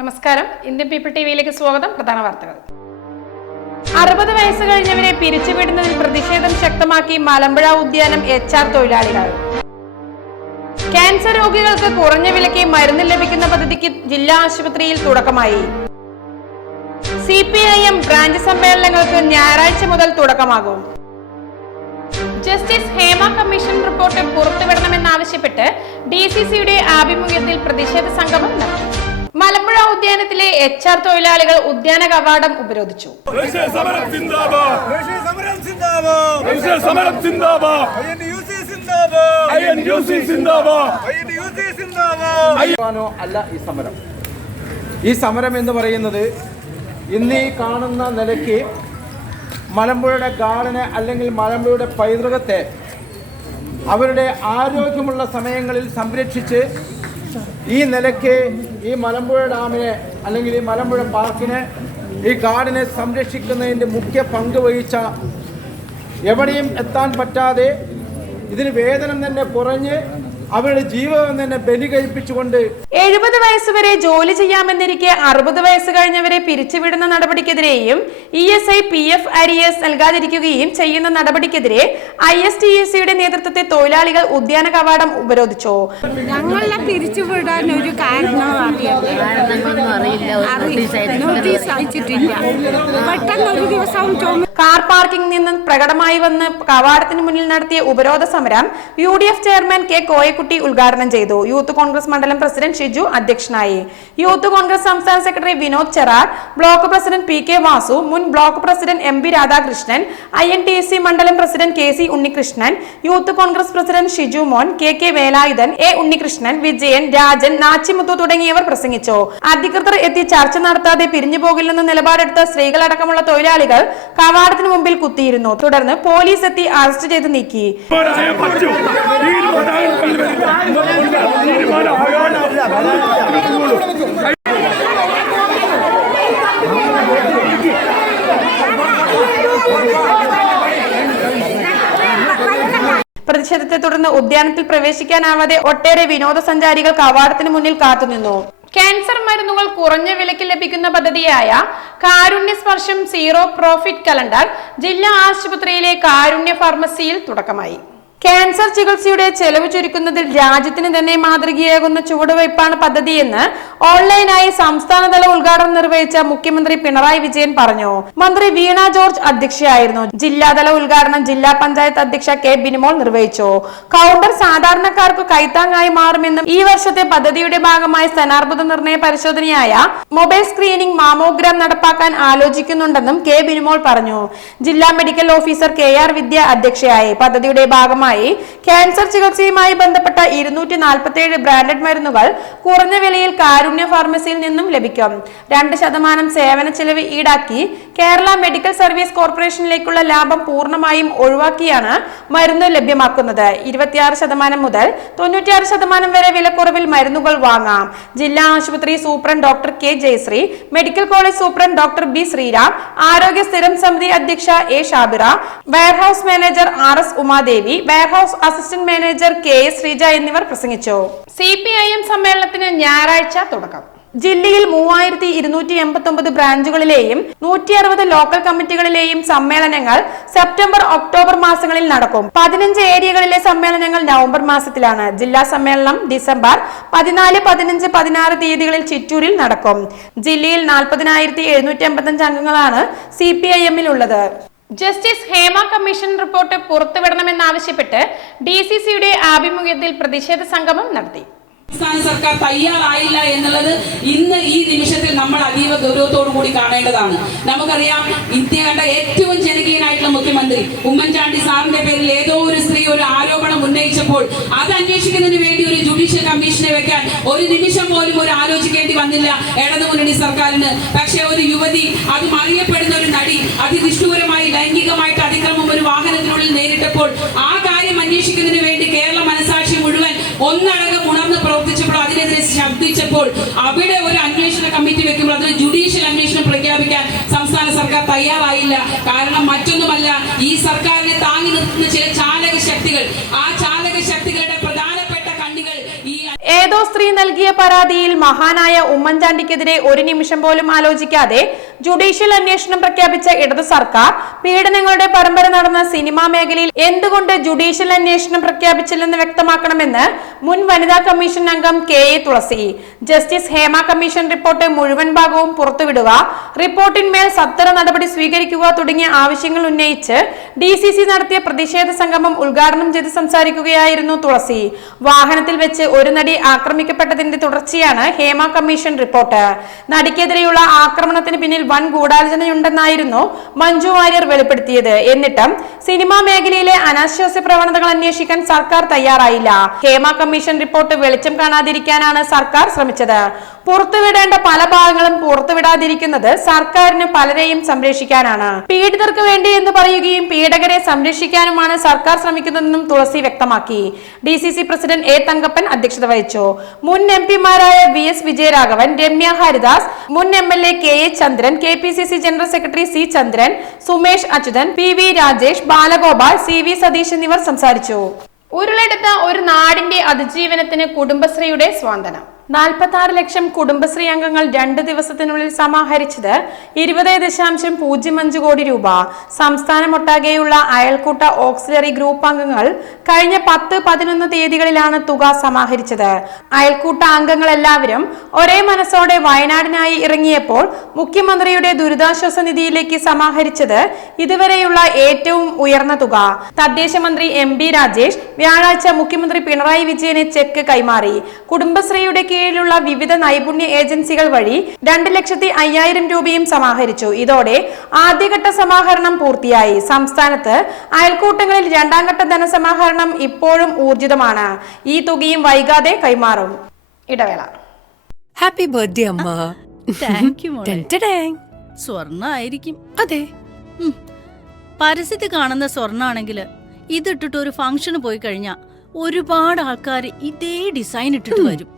നമസ്കാരം. Indian people T വിയിലേക്ക് സ്വാഗതം. പ്രധാന വാർത്തകൾ. അറുപത് വയസ്സ് കഴിഞ്ഞവരെ പിരിച്ചുവിടുന്നതിൽ പ്രതിഷേധം ശക്തമാക്കി മലമ്പുഴ ഉദ്യാനം എച്ച് ആർ തൊഴിലാളികൾ. ക്യാൻസർ രോഗികൾക്ക് കുറഞ്ഞ വിലയ്ക്ക് മരുന്ന് ലഭിക്കുന്ന പദ്ധതിക്ക് ജില്ലാ ആശുപത്രിയിൽ തുടക്കമായി. C P I M branch സമ്മേളനങ്ങൾക്ക് ഞായറാഴ്ച മുതൽ തുടക്കമാകും. ജസ്റ്റിസ് ഹേമ കമ്മീഷൻ റിപ്പോർട്ട് പുറത്തുവിടണമെന്നാവശ്യപ്പെട്ട് ഡി സി സിയുടെ ആഭിമുഖ്യത്തിൽ പ്രതിഷേധ സംഗമം നടത്തി. മലമ്പുഴ ഉദ്യാനത്തിലെ എച്ച് ആർ തൊഴിലാളികൾ ഉദ്യാന കവാടം ഉപരോധിച്ചു. അല്ല ഈ സമരം. ഈ സമരം എന്ന് പറയുന്നത് ഇന്ന് ഈ കാണുന്ന നിലയ്ക്ക് മലമ്പുഴയുടെ ഗാർഡനെ അല്ലെങ്കിൽ മലമ്പുഴയുടെ പൈതൃകത്തെ അവരുടെ ആരോഗ്യമുള്ള സമയങ്ങളിൽ സംരക്ഷിച്ച് ഈ നിലയ്ക്ക് ഈ മലമ്പുഴ ഡാമിനെ അല്ലെങ്കിൽ ഈ മലമ്പുഴ പാർക്കിനെ ഈ ഗാർഡനെ സംരക്ഷിക്കുന്നതിന്റെ മുഖ്യ പങ്ക് വഹിച്ച എവിടെയും എത്താൻ പറ്റാതെ ഇതിന് വേതനം തന്നെ കുറഞ്ഞ് അവരുടെ ജീവിതം തന്നെ ബലി കഴിപ്പിച്ചുകൊണ്ട് എഴുപത് വയസ്സുവരെ ജോലി ചെയ്യാമെന്നിരിക്കെ അറുപത് വയസ്സ് കഴിഞ്ഞവരെ പിരിച്ചുവിടുന്ന നടപടിക്കെതിരെയും E S I P F arrears നൽകാതിരിക്കുകയും ചെയ്യുന്ന നടപടിക്കെതിരെ ഐ എസ് ടി എസ് സിയുടെ നേതൃത്വത്തെ തൊഴിലാളികൾ ഉദ്യാന കവാടം ഉപരോധിച്ചു. ഞങ്ങളെ പിരിച്ചുവിടാൻ ഒരു കാരണം കാർ പാർക്കിംഗ് നിന്ന് പ്രകടമായി വന്ന് കവാടത്തിന് മുന്നിൽ നടത്തിയ ഉപരോധ സമരം U D F chairman K Koyakutty ഉദ്ഘാടനം ചെയ്തു. യൂത്ത് കോൺഗ്രസ് മണ്ഡലം പ്രസിഡന്റ് ഷിജു അധ്യക്ഷനായി. യൂത്ത് കോൺഗ്രസ് സംസ്ഥാന secretary Vinod Cherar block president P K Vasu മുൻ block president M P Radhakrishnan I N T C മണ്ഡലം president K C Unnikrishnan youth Congress president Shiju Mon K K Velayudhan A Unnikrishnan Vijayan Rajan Nachimuthu തുടങ്ങിയവർ പ്രസംഗിച്ചു. അധികൃതർ എത്തി ചർച്ച നടത്താതെ പിരിഞ്ഞു പോകില്ലെന്ന നിലപാടെടുത്ത സ്ത്രീകളടക്കമുള്ള തൊഴിലാളികൾ കവാടത്തിന് മുമ്പിൽ കുത്തിയിരുന്നു. തുടർന്ന് പോലീസ് എത്തി അറസ്റ്റ് ചെയ്ത് നീക്കി. പ്രതിഷേധത്തെ തുടർന്ന് ഉദ്യാനത്തിൽ പ്രവേശിക്കാനാവാതെ ഒട്ടേറെ വിനോദസഞ്ചാരികൾ കവാടത്തിന് മുന്നിൽ കാത്തുനിന്നു. ക്യാൻസർ മരുന്നുകൾ കുറഞ്ഞ വിലയ്ക്ക് ലഭിക്കുന്ന പദ്ധതിയായ കാരുണ്യ സ്പർശം സീറോ പ്രോഫിറ്റ് കലണ്ടർ ജില്ലാ ആശുപത്രിയിലെ കാരുണ്യ ഫാർമസിയിൽ തുടക്കമായി. ക്യാൻസർ ചികിത്സയുടെ ചെലവ് ചുരുക്കുന്നതിൽ രാജ്യത്തിന് തന്നെ മാതൃകയാകുന്ന ചുവടുവയ്പാണ് പദ്ധതിയെന്ന് ഓൺലൈനായി സംസ്ഥാനതല ഉദ്ഘാടനം നിർവഹിച്ച മുഖ്യമന്ത്രി പിണറായി വിജയൻ പറഞ്ഞു. മന്ത്രി വീണ ജോർജ് അധ്യക്ഷയായിരുന്നു. ജില്ലാതല ഉദ്ഘാടനം ജില്ലാ പഞ്ചായത്ത് അധ്യക്ഷ കെ ബിനിമോൾ നിർവഹിച്ചു. കൗണ്ടർ സാധാരണക്കാർക്ക് കൈത്താങ്ങായി മാറുമെന്നും ഈ വർഷത്തെ പദ്ധതിയുടെ ഭാഗമായി സ്ഥാനാർബുദ നിർണയ പരിശോധനയായ മൊബൈൽ സ്ക്രീനിംഗ് മാമോഗ്രാം നടപ്പാക്കാൻ ആലോചിക്കുന്നുണ്ടെന്നും കെ ബിനിമോൾ പറഞ്ഞു. ജില്ലാ medical officer K R Vidya അധ്യക്ഷയായി. പദ്ധതിയുടെ ഭാഗമായി ക്യാൻസർ ചികിത്സയുമായി ബന്ധപ്പെട്ട ഇരുന്നൂറ്റി നാൽപ്പത്തിയേഴ് ബ്രാൻഡഡ് മരുന്നുകൾ കുറഞ്ഞ വിലയിൽ കാരുണ്യ ഫാർമസിയിൽ നിന്നും ലഭിക്കും. രണ്ട് ശതമാനം സേവന ചെലവ് ഈടാക്കി കേരള മെഡിക്കൽ സർവീസ് കോർപ്പറേഷനിലേക്കുള്ള ലാഭം പൂർണമായും ഒഴിവാക്കിയാണ് മരുന്ന് ലഭ്യമാക്കുന്നത്. ഇരുപത്തിയാറ് ശതമാനം മുതൽ തൊണ്ണൂറ്റിയാറ് ശതമാനം വരെ വിലക്കുറവിൽ മരുന്നുകൾ വാങ്ങാം. ജില്ലാ ആശുപത്രി superintendent doctor K Jayashree medical college superintendent doctor B Sreeram ആരോഗ്യ സ്ഥിരം സമിതി അധ്യക്ഷ A Shabira warehouse manager R S Umadevi warehouse assistant manager K S Sreeja എന്നിവർ പ്രസംഗിച്ചു. സി പി ഐ എം സമ്മേളനത്തിന് ഞായറാഴ്ച തുടക്കം. ജില്ലയിൽ മൂവായിരത്തി ഇരുന്നൂറ്റി എൺപത്തി ഒമ്പത് ബ്രാഞ്ചുകളിലെയും നൂറ്റി അറുപത് ലോക്കൽ കമ്മിറ്റികളിലെയും സമ്മേളനങ്ങൾ സെപ്റ്റംബർ ഒക്ടോബർ മാസങ്ങളിൽ നടക്കും. പതിനഞ്ച് ഏരിയകളിലെ സമ്മേളനങ്ങൾ നവംബർ മാസത്തിലാണ്. ജില്ലാ സമ്മേളനം ഡിസംബർ പതിനാല് പതിനഞ്ച് പതിനാറ് തീയതികളിൽ ചിറ്റൂരിൽ നടക്കും. ജില്ലയിൽ നാൽപ്പതിനായിരത്തി എഴുന്നൂറ്റി അംഗങ്ങളാണ് സി പി ഐ എമ്മിൽ ഉള്ളത്. ജസ്റ്റിസ് ഹേമ കമ്മീഷൻ റിപ്പോർട്ട് പുറത്തുവിടണമെന്നാവശ്യപ്പെട്ട് ഡി സി സിയുടെ ആഭിമുഖ്യത്തിൽ പ്രതിഷേധ സംഗമം നടത്തി. സംസ്ഥാന സർക്കാർ തയ്യാറായില്ല എന്നുള്ളത് ഇന്ന് ഈ നിമിഷത്തിൽ നമ്മൾ അതീവ ഗൗരവത്തോടു കൂടി കാണേണ്ടതാണ്. നമുക്കറിയാം ഇന്ത്യ കണ്ട ഏറ്റവും ജനകീയനായിട്ടുള്ള മുഖ്യമന്ത്രി ഉമ്മൻചാണ്ടി സാറിന്റെ പേരിൽ ഏതോ ഒരു സ്ത്രീ ഒരു ആരോപണം ഉന്നയിച്ചപ്പോൾ അത് അന്വേഷിക്കുന്നതിന് വേണ്ടി ഒരു ജുഡീഷ്യൽ കമ്മീഷനെ വെക്കാൻ ഒരു നിമിഷം പോലും ഒരു ആലോചിക്കേണ്ടി വന്നില്ല ഇടതുമുന്നണി സർക്കാരിന്. പക്ഷേ ഒരു യുവതി അത് അറിയപ്പെടുന്ന ഒരു നടി അതിനിഷ്ഠൂരമായി ലൈംഗികമായിട്ട് അതിക്രമം ഒരു വാഹനത്തിനുള്ളിൽ നേരിട്ടപ്പോൾ ആ കാര്യം അന്വേഷിക്കുന്നതിന് വേണ്ടി കേരള മുഴുവൻ ഒന്നടങ്കം ഉണർന്ന് പ്രവർത്തിച്ചപ്പോൾ അതിനെതിരെ ശബ്ദിച്ചപ്പോൾ അവിടെ ഒരു അന്വേഷണ കമ്മിറ്റി വെക്കുമ്പോൾ അതിന് ജുഡീഷ്യൽ അന്വേഷണം പ്രഖ്യാപിക്കാൻ സംസ്ഥാന സർക്കാർ തയ്യാറായില്ല. കാരണം മറ്റൊന്നുമല്ല ഈ സർക്കാരിനെ താങ്ങി നിർത്തുന്ന ചില ചാലക ശക്തികൾ ആ ചാലക ശക്തികളുടെ ഈ ഏതോ സ്ത്രീ നൽകിയ പരാതിയിൽ മഹാനായ ഉമ്മൻചാണ്ടിക്കെതിരെ ഒരു നിമിഷം പോലും ആലോചിക്കാതെ ജുഡീഷ്യൽ അന്വേഷണം പ്രഖ്യാപിച്ച ഇടതു സർക്കാർ പീഡനങ്ങളുടെ പരമ്പര നടന്ന സിനിമാ മേഖലയിൽ എന്തുകൊണ്ട് ജുഡീഷ്യൽ അന്വേഷണം പ്രഖ്യാപിച്ചില്ലെന്ന് വ്യക്തമാക്കണമെന്ന് മുൻ വനിതാ കമ്മീഷൻ അംഗം K A Thulasi justice Hema commission report മുഴുവൻ ഭാഗവും പുറത്തുവിടുക റിപ്പോർട്ടിന്മേൽ സത്വര നടപടി സ്വീകരിക്കുക തുടങ്ങിയ ആവശ്യങ്ങൾ ഉന്നയിച്ച് ഡി സി സി നടത്തിയ പ്രതിഷേധ സംഗമം ഉദ്ഘാടനം ചെയ്ത് സംസാരിക്കുകയായിരുന്നു തുളസി. വാഹനത്തിൽ വെച്ച് ഒരു നടി ആക്രമിക്കപ്പെട്ടതിന്റെ തുടർച്ചയാണ് ഹേമ കമ്മീഷൻ റിപ്പോർട്ട്. നടിക്കെതിരെയുള്ള ആക്രമണത്തിന് പിന്നിൽ വൻ ഗൂഢാലോചനയുണ്ടെന്നായിരുന്നു മഞ്ജു വാര്യർ വെളിപ്പെടുത്തിയത്. എന്നിട്ടും സിനിമാ മേഖലയിലെ അനാശ്വാസ്യ പ്രവണതകൾ അന്വേഷിക്കാൻ സർക്കാർ തയ്യാറായില്ല. ഹേമ കമ്മീഷൻ റിപ്പോർട്ട് വെളിച്ചം കാണാതിരിക്കാനാണ് സർക്കാർ ശ്രമിച്ചത്. പുറത്തുവിടേണ്ട പല ഭാഗങ്ങളും പുറത്തുവിടാതിരിക്കുന്നത് സർക്കാരിന് പലരെയും സംരക്ഷിക്കാനാണ്. പീഡിതർക്ക് വേണ്ടി എന്ന് പറയുകയും പീഡകരെ സംരക്ഷിക്കാനുമാണ് സർക്കാർ ശ്രമിക്കുന്നതെന്നും തുളസി വ്യക്തമാക്കി. D C C president A Thankappan അധ്യക്ഷത വഹിച്ചു. മുൻ എം പിമാരായ വി എസ് വിജയരാഘവൻ രമ്യ ഹരിദാസ് മുൻ M L A K A Chandran K P C C general secretary C Chandran Sumesh Achuthan P V Rajesh Balagopal C V Satheesh എന്നിവർ സംസാരിച്ചു. ഉരുളെടുത്ത ഒരു നാടിന്റെ അതിജീവനത്തിന് കുടുംബശ്രീയുടെ സ്വാന്തനം. നാൽപ്പത്തി ലക്ഷം കുടുംബശ്രീ അംഗങ്ങൾ രണ്ട് ദിവസത്തിനുള്ളിൽ സമാഹരിച്ചത് ഇരുപത് ദശാംശം പൂജ്യം അഞ്ച് കോടി രൂപ. സംസ്ഥാനമൊട്ടാകെയുള്ള അയൽക്കൂട്ട ഓക്സിലറി ഗ്രൂപ്പ് അംഗങ്ങൾ കഴിഞ്ഞ പത്ത് പതിനൊന്ന് തീയതികളിലാണ് തുക സമാഹരിച്ചത്. അയൽക്കൂട്ട അംഗങ്ങൾ എല്ലാവരും ഒരേ മനസ്സോടെ വയനാടിനായി ഇറങ്ങിയപ്പോൾ മുഖ്യമന്ത്രിയുടെ ദുരിതാശ്വാസ നിധിയിലേക്ക് സമാഹരിച്ചത് ഇതുവരെയുള്ള ഏറ്റവും ഉയർന്ന തുക. തദ്ദേശ മന്ത്രി എം ബി രാജേഷ് വ്യാഴാഴ്ച മുഖ്യമന്ത്രി പിണറായി വിജയനെ ചെക്ക് കൈമാറി. കുടുംബശ്രീയുടെ കീഴിലുള്ള വിവിധ നൈപുണ്യ ഏജൻസികൾ വഴി രണ്ട് ലക്ഷത്തി അയ്യായിരം രൂപയും സമാഹരിച്ചു. ഇതോടെ ആദ്യഘട്ട സമാഹരണം പൂർത്തിയായി. സംസ്ഥാനത്ത് അയൽക്കൂട്ടങ്ങളിൽ രണ്ടാം ഘട്ട ധനസമാഹരണം ഇപ്പോഴും ഊർജിതമാണ്. ഈ തുകയും വൈകാതെ കൈമാറും. ഇടവേള. ഹാപ്പി ബർത്ത്ഡേ അമ്മ. താങ്ക് യു ടെന്റഡേങ്. സ്വർണായിരിക്കും. അതെ. പരസ്യത്തിൽ കാണുന്ന സ്വർണാണെങ്കിൽ ഇതിട്ടിട്ട് ഒരു ഫംഗ്ഷന് പോയി കഴിഞ്ഞാ ഒരുപാട് ആൾക്കാർ ഇതേ ഡിസൈൻ ഇട്ടിട്ട് വരും.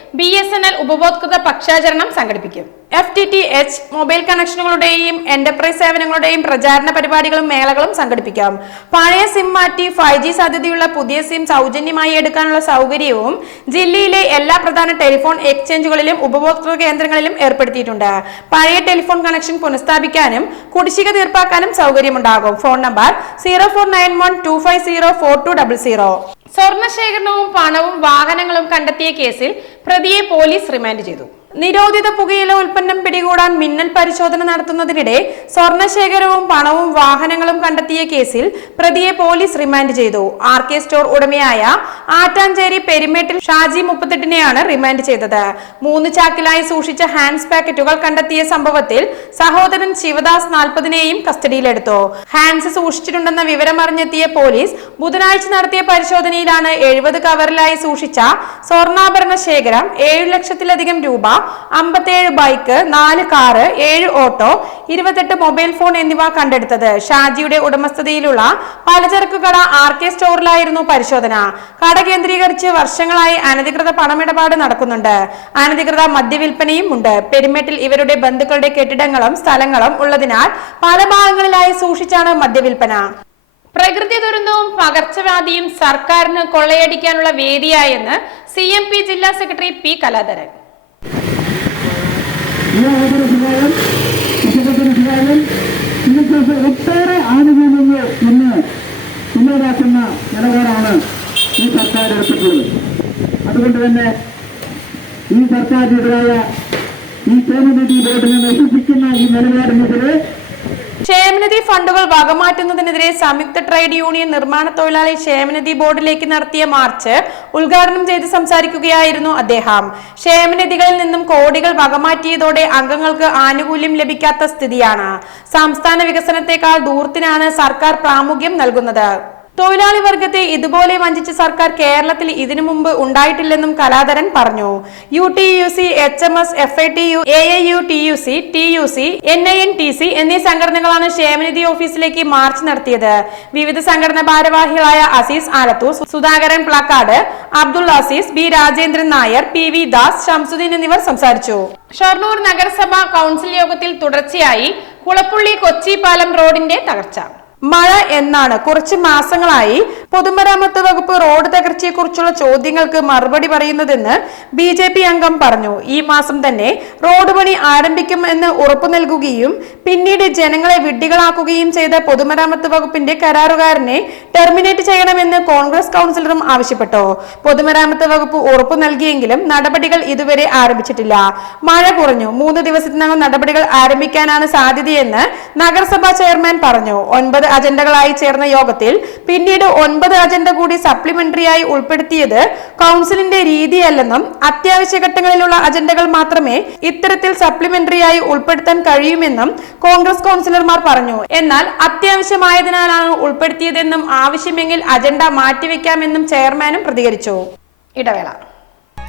ബി എസ് എൻ എൽ ഉപഭോക്തൃ പക്ഷാചരണം സംഘടിപ്പിക്കും. F T T H mobile കണക്ഷനുകളുടെയും enterprise സേവനങ്ങളുടെയും പ്രചാരണ പരിപാടികളും മേളകളും സംഘടിപ്പിക്കാം. പഴയ സിം മാറ്റി ഫൈവ് ജി സാധ്യതയുള്ള പുതിയ സിം സൗജന്യമായി എടുക്കാനുള്ള സൗകര്യവും ജില്ലയിലെ എല്ലാ പ്രധാന ടെലിഫോൺ എക്സ്ചേഞ്ചുകളിലും ഉപഭോക്തൃ കേന്ദ്രങ്ങളിലും ഏർപ്പെടുത്തിയിട്ടുണ്ട്. പഴയ ടെലിഫോൺ കണക്ഷൻ പുനഃസ്ഥാപിക്കാനും കുടിശ്ശിക തീർപ്പാക്കാനും സൗകര്യമുണ്ടാകും. Phone number zero four nine one two five zero four two double zero. സ്വർണ ശേഖരണവും പണവും വാഹനങ്ങളും കണ്ടെത്തിയ കേസിൽ പ്രതിയെ പോലീസ് റിമാൻഡ് ചെയ്തു. നിരോധിത പുകയില ഉൽപ്പന്നം പിടികൂടാൻ മിന്നൽ പരിശോധന നടത്തുന്നതിനിടെ സ്വർണശേഖരവും പണവും വാഹനങ്ങളും കണ്ടെത്തിയ കേസിൽ പ്രതിയെ പോലീസ് റിമാൻഡ് ചെയ്തു. ആർ കെ സ്റ്റോർ ഉടമയായ ആറ്റാഞ്ചേരി പെരുമേട്ടിൽ ഷാജി മുപ്പത്തെട്ടിനെയാണ് റിമാൻഡ് ചെയ്തത്. മൂന്ന് ചാക്കിലായി സൂക്ഷിച്ച ഹാൻഡ്സ് പാക്കറ്റുകൾ കണ്ടെത്തിയ സംഭവത്തിൽ സഹോദരൻ ശിവദാസ് നാൽപ്പതിനെയും കസ്റ്റഡിയിലെടുത്തു. ഹാൻഡ്സ് സൂക്ഷിച്ചിട്ടുണ്ടെന്ന വിവരം അറിഞ്ഞെത്തിയ പോലീസ് ബുധനാഴ്ച നടത്തിയ പരിശോധനയിലാണ് എഴുപത് കവറിലായി സൂക്ഷിച്ച സ്വർണാഭരണ ശേഖരം ഏഴു ലക്ഷത്തിലധികം രൂപ അമ്പത്തേഴ് ബൈക്ക് നാല് കാറ് ഏഴ് ഓട്ടോ ഇരുപത്തെട്ട് മൊബൈൽ ഫോൺ എന്നിവ കണ്ടെടുത്തത്. ഷാജിയുടെ ഉടമസ്ഥതയിലുള്ള പലചരക്ക് കട ആർ കെ സ്റ്റോറിലായിരുന്നു പരിശോധന. കട കേന്ദ്രീകരിച്ച് വർഷങ്ങളായി അനധികൃത പണമിടപാട് നടക്കുന്നുണ്ട്. അനധികൃത മദ്യവിൽപ്പനയും ഉണ്ട്. പെരുമേട്ടിൽ ഇവരുടെ ബന്ധുക്കളുടെ കെട്ടിടങ്ങളും സ്ഥലങ്ങളും ഉള്ളതിനാൽ പല ഭാഗങ്ങളിലായി സൂക്ഷിച്ചാണ് മദ്യവിൽപ്പന. പ്രകൃതി ദുരന്തവും പകർച്ചവ്യാധിയും സർക്കാരിന് കൊള്ളയടിക്കാനുള്ള വേദിയായെന്ന് സി ജില്ലാ സെക്രട്ടറി പി കലാധരൻ. അവസര സഹായം കൃഷികത്തിന് സഹായം നിങ്ങൾക്ക് ഒട്ടേറെ ആനുകൂല്യങ്ങൾ ഇന്ന് ഇല്ലാതാക്കുന്ന നിലപാടാണ് ഈ സർക്കാർ എടുത്തിട്ടുള്ളത്. അതുകൊണ്ട് തന്നെ ഈ സർക്കാരിനെതിരായ ഈ ക്ഷേമനിധി ബോർഡിനെ നശിപ്പിക്കുന്ന ഈ നിലപാടിനെതിരെ ക്ഷേമനിധി ഫണ്ടുകൾ വകമാറ്റുന്നതിനെതിരെ സംയുക്ത ട്രേഡ് യൂണിയൻ നിർമ്മാണ തൊഴിലാളി ക്ഷേമനിധി ബോർഡിലേക്ക് നടത്തിയ മാർച്ച് ഉദ്ഘാടനം ചെയ്ത് സംസാരിക്കുകയായിരുന്നു അദ്ദേഹം. ക്ഷേമനിധികളിൽ നിന്നും കോടികൾ വകമാറ്റിയതോടെ അംഗങ്ങൾക്ക് ആനുകൂല്യം ലഭിക്കാത്ത സ്ഥിതിയാണ്. സംസ്ഥാന വികസനത്തെക്കാൾ ദൂരത്തിനാണ് സർക്കാർ പ്രാമുഖ്യം നൽകുന്നത്. തൊഴിലാളി വർഗത്തെ ഇതുപോലെ വഞ്ചിച്ച സർക്കാർ കേരളത്തിൽ ഇതിനു മുമ്പ് ഉണ്ടായിട്ടില്ലെന്നും കലാധരൻ പറഞ്ഞു. U T U C H M S F I T U A U T U C T U C N I N T C എന്നീ സംഘടനകളാണ് ക്ഷേമനിധി ഓഫീസിലേക്ക് മാർച്ച് നടത്തിയത്. വിവിധ സംഘടനാ ഭാരവാഹികളായ Azeez Alathur Sudhakaran Palakkad Abdul Azeez B Rajendran Nair P V Das Shamsuddin എന്നിവർ സംസാരിച്ചു. ഷൊർണൂർ നഗരസഭ കൗൺസിൽ യോഗത്തിൽ തുടർച്ചയായി കുളപ്പുള്ളി കൊച്ചി പാലം റോഡിന്റെ തകർച്ച. മഴ എന്നാണ്. കുറച്ച് മാസങ്ങളായി പൊതുമരാമത്ത് വകുപ്പ് റോഡ് തകർച്ചയെക്കുറിച്ചുള്ള ചോദ്യങ്ങൾക്ക് മറുപടി പറയുന്നതെന്ന് ബി ജെ പി അംഗം പറഞ്ഞു. ഈ മാസം തന്നെ റോഡ് പണി ആരംഭിക്കും എന്ന് ഉറപ്പു നൽകുകയും പിന്നീട് ജനങ്ങളെ വിഡ്ഢികളാക്കുകയും ചെയ്ത പൊതുമരാമത്ത് വകുപ്പിന്റെ കരാറുകാരനെ ടെർമിനേറ്റ് ചെയ്യണമെന്ന് കോൺഗ്രസ് കൗൺസിലറും ആവശ്യപ്പെട്ടു. പൊതുമരാമത്ത് വകുപ്പ് ഉറപ്പു നൽകിയെങ്കിലും നടപടികൾ ഇതുവരെ ആരംഭിച്ചിട്ടില്ല. മഴ കുറഞ്ഞു. മൂന്ന് ദിവസത്തിനകം നടപടികൾ ആരംഭിക്കാനാണ് സാധ്യതയെന്ന് നഗരസഭാ ചെയർമാൻ പറഞ്ഞു. ഒൻപത് അജണ്ടകളായി ചേർന്ന യോഗത്തിൽ പിന്നീട് ഒൻപത് അജണ്ട കൂടി സപ്ലിമെന്ററിയായി ഉൾപ്പെടുത്തിയത് കൗൺസിലിന്റെ രീതിയല്ലെന്നും അത്യാവശ്യ ഘട്ടങ്ങളിലുള്ള അജണ്ടകൾ മാത്രമേ ഇത്തരത്തിൽ സപ്ലിമെന്ററിയായി ഉൾപ്പെടുത്താൻ കഴിയുമെന്നും കോൺഗ്രസ് കൗൺസിലർമാർ പറഞ്ഞു. എന്നാൽ അത്യാവശ്യമായതിനാലാണ് ഉൾപ്പെടുത്തിയതെന്നും ആവശ്യമെങ്കിൽ അജണ്ട മാറ്റിവെക്കാമെന്നും ചെയർമാനും പ്രതികരിച്ചു. ഇടവേള.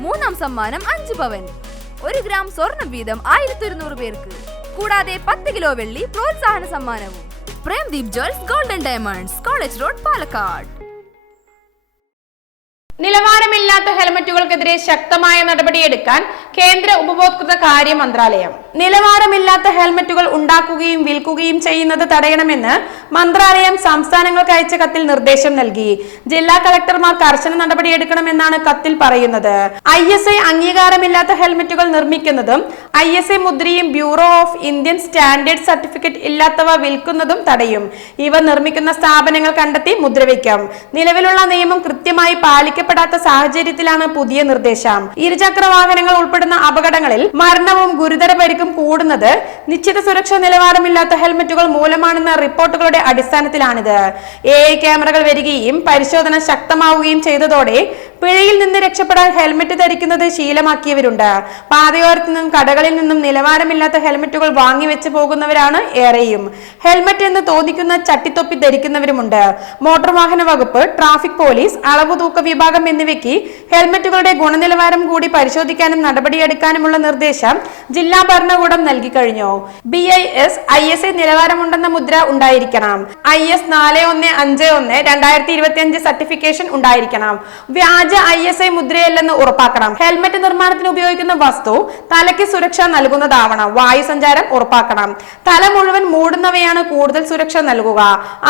മൂന്നാം സമ്മാനം അഞ്ച് പവൻ. ഒരു ഗ്രാം സ്വർണം വീതം ആയിരത്തി ഒരുന്നൂറ് പേർക്ക്. കൂടാതെ പത്ത് കിലോ വെള്ളി പ്രോത്സാഹന സമ്മാനവും. Premdeep jewels golden diamonds college road Palakkad. നിലവാരമില്ലാത്ത ഹെൽമറ്റുകൾക്കെതിരെ ശക്തമായ നടപടിയെടുക്കാൻ കേന്ദ്ര ഉപഭോക്തൃ കാര്യ മന്ത്രാലയം നിലവാരമില്ലാത്ത ഹെൽമറ്റുകൾ ഉണ്ടാക്കുകയും വിൽക്കുകയും ചെയ്യുന്നത് തടയണമെന്ന് മന്ത്രാലയം സംസ്ഥാനങ്ങൾക്ക് അയച്ച കത്തിൽ നിർദ്ദേശം നൽകി. ജില്ലാ കളക്ടർമാർ കർശന നടപടിയെടുക്കണമെന്നാണ് കത്തിൽ പറയുന്നത്. ഐ എസ് ഐ അംഗീകാരമില്ലാത്ത ഹെൽമറ്റുകൾ നിർമ്മിക്കുന്നതും I S I മുദ്രയും bureau of Indian standard certificate ഇല്ലാത്തവ വിൽക്കുന്നതും തടയും. ഇവ നിർമ്മിക്കുന്ന സ്ഥാപനങ്ങൾ കണ്ടെത്തി മുദ്രവയ്ക്കാം നിലവിലുള്ള നിയമം കൃത്യമായി പാലിക്കപ്പെടും പാലിക്കപ്പെടാത്ത സാഹചര്യത്തിലാണ് പുതിയ നിർദ്ദേശം. ഇരുചക്ര വാഹനങ്ങൾ ഉൾപ്പെടുന്ന അപകടങ്ങളിൽ മരണവും ഗുരുതര പരിക്കും കൂടുന്നത് നിശ്ചിത സുരക്ഷാ നിലവാരമില്ലാത്ത ഹെൽമറ്റുകൾ മൂലമാണെന്ന റിപ്പോർട്ടുകളുടെ അടിസ്ഥാനത്തിലാണിത്. എ ക്യാമറകൾ വരികയും പരിശോധന ശക്തമാവുകയും ചെയ്തതോടെ പിഴയിൽ നിന്ന് രക്ഷപ്പെടാൻ ഹെൽമറ്റ് ധരിക്കുന്നത് ശീലമാക്കിയവരുണ്ട്. പാതയോരത്തു നിന്നും കടകളിൽ നിന്നും നിലവാരമില്ലാത്ത ഹെൽമറ്റുകൾ വാങ്ങിവെച്ച് പോകുന്നവരാണ് ഏറെയും. ഹെൽമെറ്റ് എന്ന് തോന്നിക്കുന്ന ചട്ടിത്തൊപ്പി ധരിക്കുന്നവരുമുണ്ട്. മോട്ടോർ വാഹന വകുപ്പ് ട്രാഫിക് പോലീസ് അളവ് തൂക്ക വിഭാഗം എന്നിവയ്ക്ക് ഹെൽമറ്റുകളുടെ ഗുണനിലവാരം കൂടി പരിശോധിക്കാനും നടപടിയെടുക്കാനുമുള്ള നിർദ്ദേശം ജില്ലാ ഭരണകൂടം നൽകി കഴിഞ്ഞു. B I S I S I നിലവാരമുണ്ടെന്ന മുദ്ര ഉണ്ടായിരിക്കണം. ഐ എസ് നാല് ഒന്ന് അഞ്ച് ഒന്ന് രണ്ടായിരത്തി ഇരുപത്തി അഞ്ച് സർട്ടിഫിക്കേഷൻ ഉണ്ടായിരിക്കണം. വ്യാജ ഐ എസ് ഐ മുദ്രയല്ലെന്ന് ഉറപ്പാക്കണം. ഹെൽമെറ്റ് നിർമ്മാണത്തിന് ഉപയോഗിക്കുന്ന വസ്തു തലയ്ക്ക് സുരക്ഷ നൽകുന്നതാവണം. വായു സഞ്ചാരം ഉറപ്പാക്കണം. തല മുഴുവൻ മൂടുന്നവയാണ് കൂടുതൽ സുരക്ഷ നൽകുക.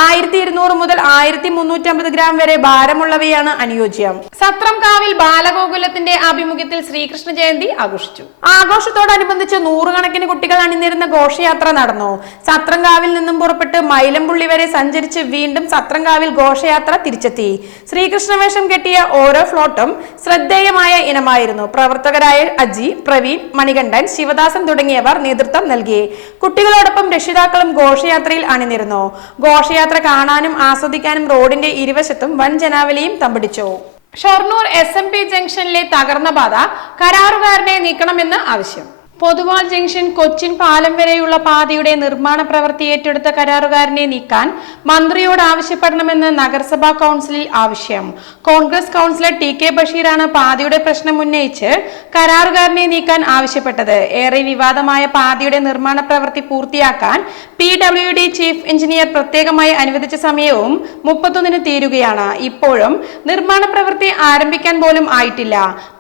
ആയിരത്തി ഇരുന്നൂറ് മുതൽ ആയിരത്തി മുന്നൂറ്റി അമ്പത് ഗ്രാം വരെ ഭാരമുള്ളവയാണ് അനുയോജ്യം. സത്രം കാവിൽ ബാലഗോകുലത്തിന്റെ ആഭിമുഖ്യത്തിൽ ശ്രീകൃഷ്ണ ജയന്തി ആഘോഷിച്ചു. ആഘോഷത്തോടനുബന്ധിച്ച് നൂറുകണക്കിന് കുട്ടികൾ അണിനിരുന്ന ഘോഷയാത്ര നടന്നു. സത്രംകാവിൽ നിന്നും പുറപ്പെട്ട് മൈലമ്പുള്ളി വരെ സഞ്ചരിച്ച് വീണ്ടും സത്രംകാവിൽ ഘോഷയാത്ര തിരിച്ചെത്തി. ശ്രീകൃഷ്ണവേഷം കെട്ടിയ ഓരോ ഫ്ലോട്ടും ശ്രദ്ധേയമായ ഇനമായിരുന്നു. പ്രവർത്തകരായ അജി പ്രവീൺ മണികണ്ഠൻ ശിവദാസൻ തുടങ്ങിയവർ നേതൃത്വം നൽകി. കുട്ടികളോടൊപ്പം രക്ഷിതാക്കളും ഘോഷയാത്രയിൽ അണിനിരുന്നു. ഘോഷയാത്ര കാണാനും ആസ്വദിക്കാനും റോഡിന്റെ ഇരുവശത്തും വൻ ജനാവലിയും തമ്പടിച്ചു. ഷൊർണൂർ എസ് എം പി ജംഗ്ഷനിലെ തകർന്ന പാത കരാറുകാരനെ നീക്കണമെന്ന് ആവശ്യം. പൊതുവാൾ ജംഗ്ഷൻ കൊച്ചിൻ പാലം വരെയുള്ള പാതയുടെ നിർമ്മാണ പ്രവൃത്തി ഏറ്റെടുത്ത കരാറുകാരനെ നീക്കാൻ മന്ത്രിയോട് ആവശ്യപ്പെടണമെന്ന് നഗരസഭാ കൗൺസിലിൽ ആവശ്യം. കോൺഗ്രസ് കൗൺസിലർ ടി കെ ബഷീറാണ് പാതയുടെ പ്രശ്നം ഉന്നയിച്ച് കരാറുകാരനെ നീക്കാൻ ആവശ്യപ്പെട്ടത്. ഏറെ വിവാദമായ പാതയുടെ നിർമ്മാണ പ്രവൃത്തി പൂർത്തിയാക്കാൻ P W D chief engineer പ്രത്യേകമായി അനുവദിച്ച സമയവും മുപ്പത്തൊന്നിന് തീരുകയാണ്. ഇപ്പോഴും നിർമ്മാണ പ്രവൃത്തി ആരംഭിക്കാൻ പോലും ആയിട്ടില്ല.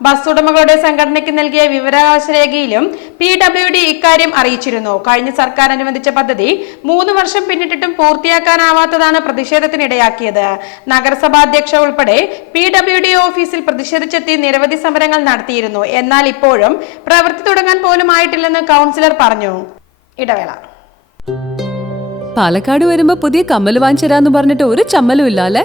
ബസ് ഉടമകളുടെ സംഘടനയ്ക്ക് നൽകിയ വിവരാവകാശ രേഖയിലും പി ഡബ്ല്യു ഡി ഇക്കാര്യം അറിയിച്ചിരുന്നു. കഴിഞ്ഞ സർക്കാർ അനുവദിച്ച പദ്ധതി മൂന്ന് വർഷം പിന്നിട്ടിട്ടും പൂർത്തിയാക്കാനാവാത്തതാണ് പ്രതിഷേധത്തിനിടയാക്കിയത്. നഗരസഭാധ്യക്ഷ ഉൾപ്പെടെ പി ഡബ്ല്യു ഡി ഓഫീസിൽ പ്രതിഷേധിച്ചെത്തി നിരവധി സമരങ്ങൾ നടത്തിയിരുന്നു. എന്നാൽ ഇപ്പോഴും പ്രവൃത്തി തുടങ്ങാൻ പോലും ആയിട്ടില്ലെന്ന് കൗൺസിലർ പറഞ്ഞു. ഇടവേള. പാലക്കാട് വരുമ്പോ പുതിയ കമ്മൽ വാങ്ങിച്ചരാന്ന് പറഞ്ഞിട്ട് ഒരു ചമ്മലും ഇല്ല അല്ലേ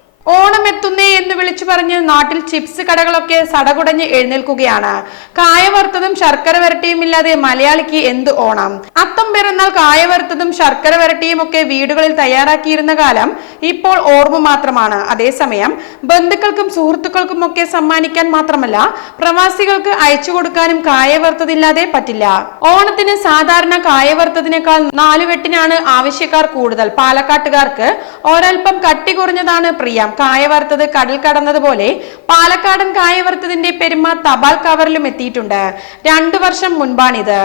ഓണം എത്തുന്നേ എന്ന് വിളിച്ചു പറഞ്ഞ് നാട്ടിൽ ചിപ്സ് കടകളൊക്കെ സടകുടഞ്ഞ് എഴുന്നേൽക്കുകയാണ്. കായ വറുത്തതും ശർക്കര വരട്ടിയും ഇല്ലാതെ മലയാളിക്ക് എന്ത് ഓണം? അത്തം പിറന്നാൽ കായ വറുത്തതും ശർക്കര വരട്ടിയും ഒക്കെ വീടുകളിൽ തയ്യാറാക്കിയിരുന്ന കാലം ഇപ്പോൾ ഓർമ്മ മാത്രമാണ്. അതേസമയം ബന്ധുക്കൾക്കും സുഹൃത്തുക്കൾക്കും ഒക്കെ സമ്മാനിക്കാൻ മാത്രമല്ല പ്രവാസികൾക്ക് അയച്ചു കൊടുക്കാനും കായ വറുത്തതില്ലാതെ പറ്റില്ല. ഓണത്തിന് സാധാരണ കായ വറുത്തതിനേക്കാൾ നാലുവെട്ടിനാണ് ആവശ്യക്കാർ കൂടുതൽ. പാലക്കാട്ടുകാർക്ക് ഒരൽപ്പം കട്ടി കുറഞ്ഞതാണ് പ്രിയം. കായ വറുത്തത് കടൽ കടന്നതുപോലെ പാലക്കാടൻ കായ വറുത്തതിന്റെ പെരുമ തപാൽ കവറിലും എത്തിയിട്ടുണ്ട്. രണ്ടു വർഷം മുൻപാണിത്.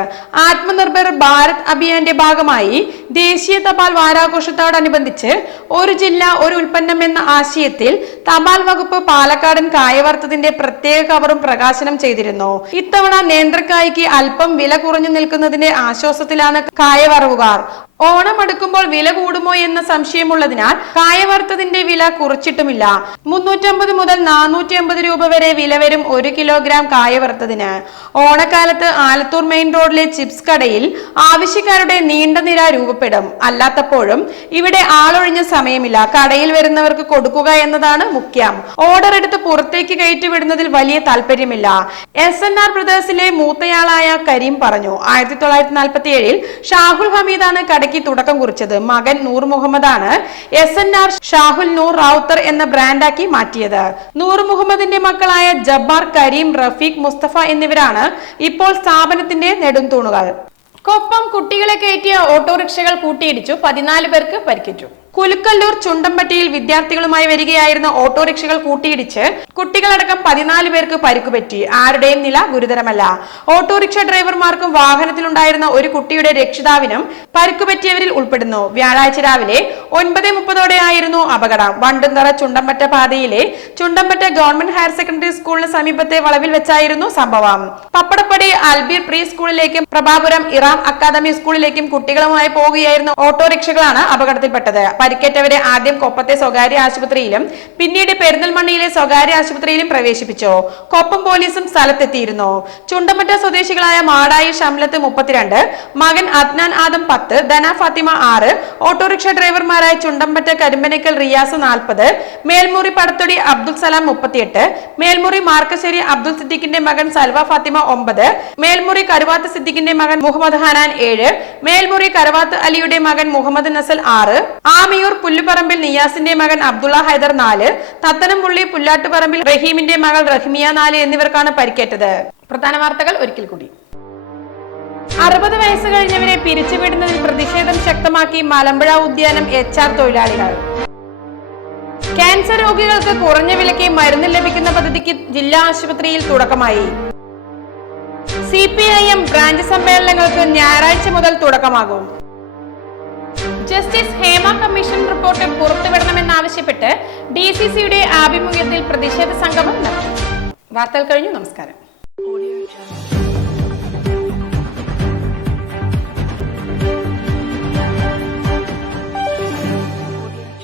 ആത്മനിർഭർ ഭാരത് അഭിയാന്റെ ഭാഗമായി ദേശീയ തപാൽ വാരാഘോഷത്തോടനുബന്ധിച്ച് ഒരു ജില്ല ഒരു ഉൽപ്പന്നം എന്ന ആശയത്തിൽ തപാൽ വകുപ്പ് പാലക്കാടൻ കായവർത്തതിന്റെ പ്രത്യേക കവറും പ്രകാശനം ചെയ്തിരുന്നു. ഇത്തവണ നേന്ത്രക്കായ്ക്ക് അല്പം വില കുറഞ്ഞു നിൽക്കുന്നതിന്റെ ആശ്വാസത്തിലാണ് കായ വറവുകാർ. ഓണം അടുക്കുമ്പോൾ വില കൂടുമോ എന്ന സംശയമുള്ളതിനാൽ കായവറുത്തതിന്റെ വില കുറച്ചിട്ടുമില്ല. മുന്നൂറ്റമ്പത് മുതൽ നാനൂറ്റി അമ്പത് രൂപ വരെ വില വരും ഒരു കിലോഗ്രാം കായവറുത്തതിന് ഓണക്കാലത്ത് ആലത്തൂർ മെയിൻ റോഡിലെ ചിപ്സ് കടയിൽ ആവശ്യക്കാരുടെ നീണ്ട നിര രൂപപ്പെടും. അല്ലാത്തപ്പോഴും ഇവിടെ ആളൊഴിഞ്ഞ സമയമില്ല. കടയിൽ വരുന്നവർക്ക് കൊടുക്കുക എന്നതാണ് മുഖ്യം. ഓർഡർ എടുത്ത് പുറത്തേക്ക് കയറ്റി വിടുന്നതിൽ വലിയ താല്പര്യമില്ല. എസ് എൻ ആർ ബ്രദേഴ്സിലെ മൂത്തയാളായ കരീം പറഞ്ഞു ആയിരത്തി തൊള്ളായിരത്തി നാൽപ്പത്തി ഏഴിൽ ഷാഹുൽ ഹമീദാണ് കടയ്ക്ക് തുടക്കം കുറിച്ചത്. മകൻ Noor മുഹമ്മദാണ്. S N R Shahul Noor Rowther എന്ന ബ്രാൻഡാക്കി മാറ്റിയത്. നൂർ മുഹമ്മദിന്റെ മക്കളായ ജബ്ബാർ കരീം റഫീഖ് മുസ്തഫ എന്നിവരാണ് ഇപ്പോൾ സ്ഥാപനത്തിന്റെ നെടുംതൂണുകൾ. കൊപ്പം കുട്ടികളെ കയറ്റിയ ഓട്ടോറിക്ഷകൾ കൂട്ടിയിടിച്ചു. പതിനാല് പേർക്ക് പരിക്കേറ്റു. കുലുക്കല്ലൂർ ചുണ്ടമ്പട്ടിയിൽ വിദ്യാർത്ഥികളുമായി വരികയായിരുന്ന ഓട്ടോറിക്ഷകൾ കൂട്ടിയിടിച്ച് കുട്ടികളടക്കം പതിനാല് പേർക്ക് പരിക്കുപറ്റി ആരുടെയും നില ഗുരുതരമല്ല. ഓട്ടോറിക്ഷ ഡ്രൈവർമാർക്കും വാഹനത്തിലുണ്ടായിരുന്ന ഒരു കുട്ടിയുടെ രക്ഷിതാവിനും പരിക്കുപറ്റിയവരിൽ ഉൾപ്പെടുന്നു. വ്യാഴാഴ്ച രാവിലെ ഒൻപത് മുപ്പതോടെയായിരുന്നു അപകടം. വണ്ടുന്തറ ചുണ്ടമ്പറ്റ പാതയിലെ ചുണ്ടമ്പറ്റ ഗവൺമെന്റ് ഹയർ സെക്കൻഡറി സ്കൂളിന് സമീപത്തെ വളവിൽ വെച്ചായിരുന്നു സംഭവം. പപ്പടപ്പടി അൽബീർ പ്രീ സ്കൂളിലേക്കും പ്രഭാപുരം ഇറാം അക്കാദമി സ്കൂളിലേക്കും കുട്ടികളുമായി പോകുകയായിരുന്ന ഓട്ടോറിക്ഷകളാണ് അപകടത്തിൽപ്പെട്ടത്. പരിക്കേറ്റവരെ ആദ്യം കൊപ്പത്തെ സ്വകാര്യ ആശുപത്രിയിലും പിന്നീട് പെരിന്തൽമണ്ണയിലെ സ്വകാര്യ ആശുപത്രിയിലും പ്രവേശിപ്പിച്ചു. കൊപ്പം പോലീസും സ്ഥലത്തെത്തിയിരുന്നു. ചുണ്ടമറ്റ സ്വദേശികളായ മാടായി ഷംലത്ത് മുപ്പത്തിരണ്ട് മകൻ അദ്നാൻ ആദം പത്ത് ധന ഫാത്തിമ ആറ് ഓട്ടോറിക്ഷ ഡ്രൈവർമാരായ ചുണ്ടമ്പറ്റ കരിമ്പനക്കൽ റിയാസ് നാൽപ്പത് മേൽമുറി പടത്തൊടി അബ്ദുൽ സലാം മുപ്പത്തിയെട്ട് മേൽമുറി മാർക്കശ്ശേരി അബ്ദുൽ സിദ്ദീഖിന്റെ മകൻ സൽവ ഫാത്തിമ ഒമ്പത് മേൽമുറി കരുവാത്ത് സിദ്ദീഖിന്റെ മകൻ മുഹമ്മദ് ഹനാൻ ഏഴ് മേൽമുറി കരുവാത്ത് അലിയുടെ മകൻ മുഹമ്മദ് നസൽ ആറ് ആമിയൂർ പുല്ലുപറമ്പിൽ നിയാസിന്റെ മകൻ അബ്ദുള്ള ഹൈദർ നാല് തത്തനംപുള്ളി പുല്ലാട്ടുപറമ്പിൽ റഹീമിന്റെ മകൾ റഹ്മിയ നാല് എന്നിവർക്കാണ് പരിക്കേറ്റത്. പ്രധാന വാർത്തകൾ ഒരിക്കൽ കൂടി. അറുപത് വയസ്സ് കഴിഞ്ഞവരെ പിരിച്ചുവിടുന്നതിൽ പ്രതിഷേധം ശക്തമാക്കി മലമ്പുഴ ഉദ്യാനം എച്ച് ആർ തൊഴിലാളികൾ. ക്യാൻസർ രോഗികൾക്ക് കുറഞ്ഞ വിലയ്ക്ക് മരുന്ന് ലഭിക്കുന്ന പദ്ധതിക്ക് ജില്ലാ ആശുപത്രിയിൽ തുടക്കമായി. C P I M branch സമ്മേളനങ്ങൾക്ക് ഞായറാഴ്ച മുതൽ തുടക്കമാകും. ജസ്റ്റിസ് ഹേമ കമ്മീഷൻ റിപ്പോർട്ട് പുറത്തുവിടണമെന്നാവശ്യപ്പെട്ട് ഡി സി സിയുടെ ആഭിമുഖ്യത്തിൽ പ്രതിഷേധ സംഗമം നടത്തി. വാർത്തകൾ കഴിഞ്ഞു. നമസ്കാരം.